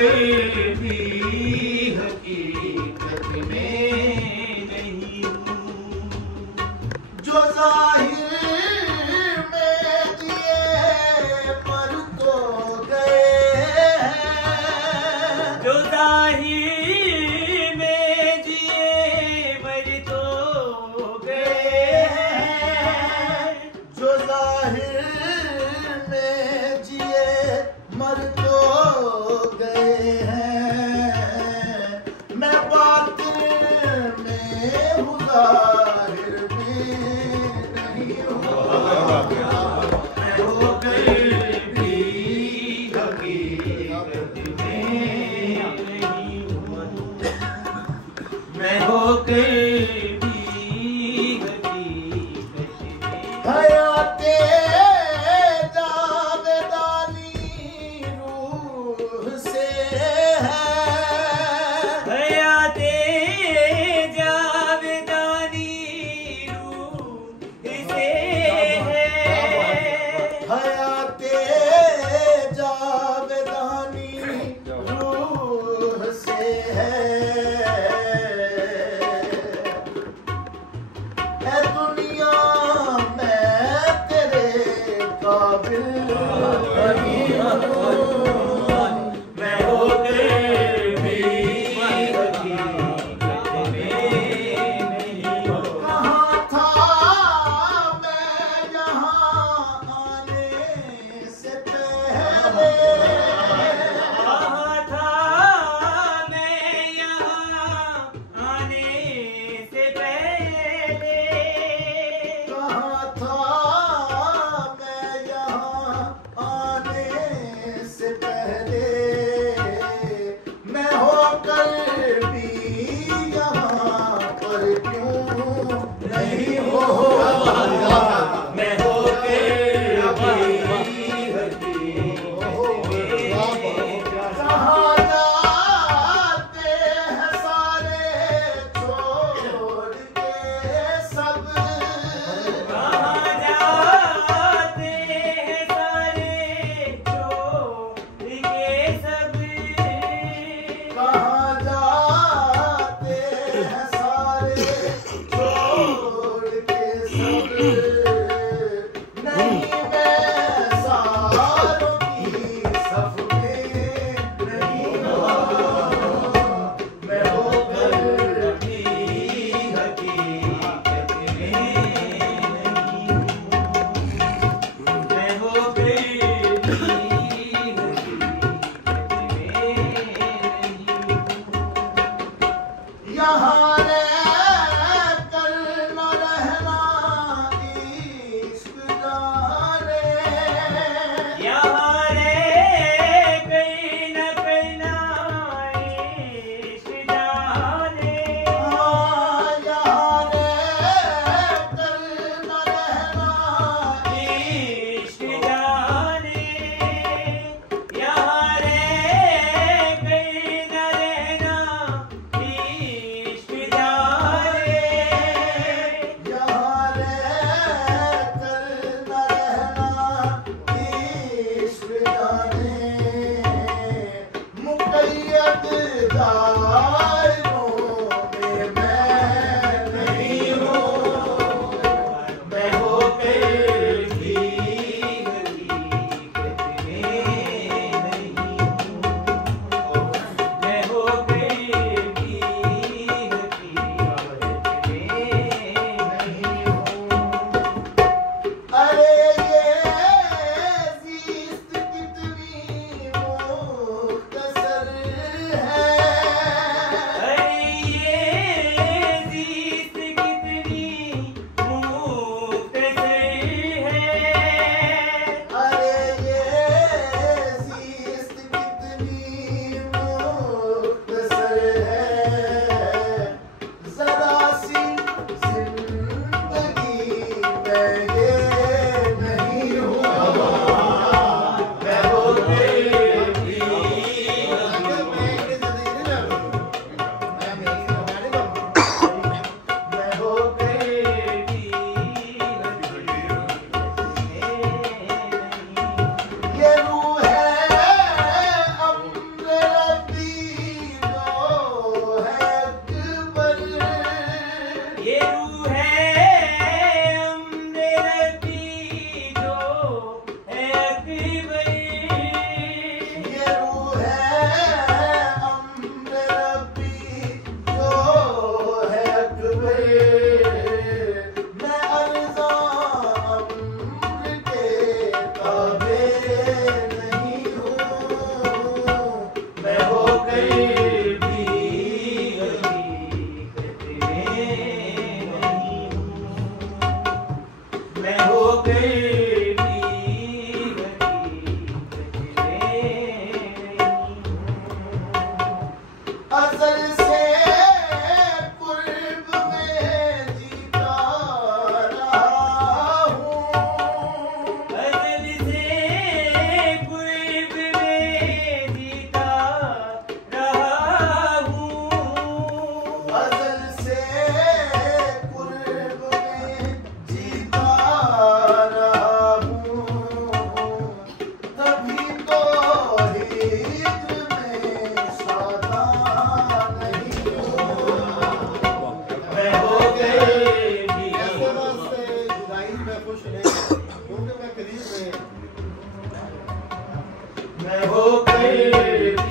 होकर भी हकीकत में नहीं हूँ। जो जाहिर में जिए पर तो गए हैं, जो जाहिर में जिए मर तो गए हैं, जो जाहिर में जिए मर तो गए हैं। मैं बातिन में हूँ, ज़ाहिर में नहीं हूँ। मैं होकर भी हकीकत में नहीं हूँ। मैं होकर भी हकीकत में हयाते जावेदानी रूह से है, हयाते जावेदानी रूह से है। हयाते जावेदानी रूह से है। ऐ दुनिया मैं तेरे काबिल नहीं हूँ। मैं होकर भी हकीकत में नहीं हूँ। कहाँ था मैं यहाँ आने से पहले, कहाँ था मैं यहाँ आने से पहले, कहाँ था मैं यहाँ आने मैं होकर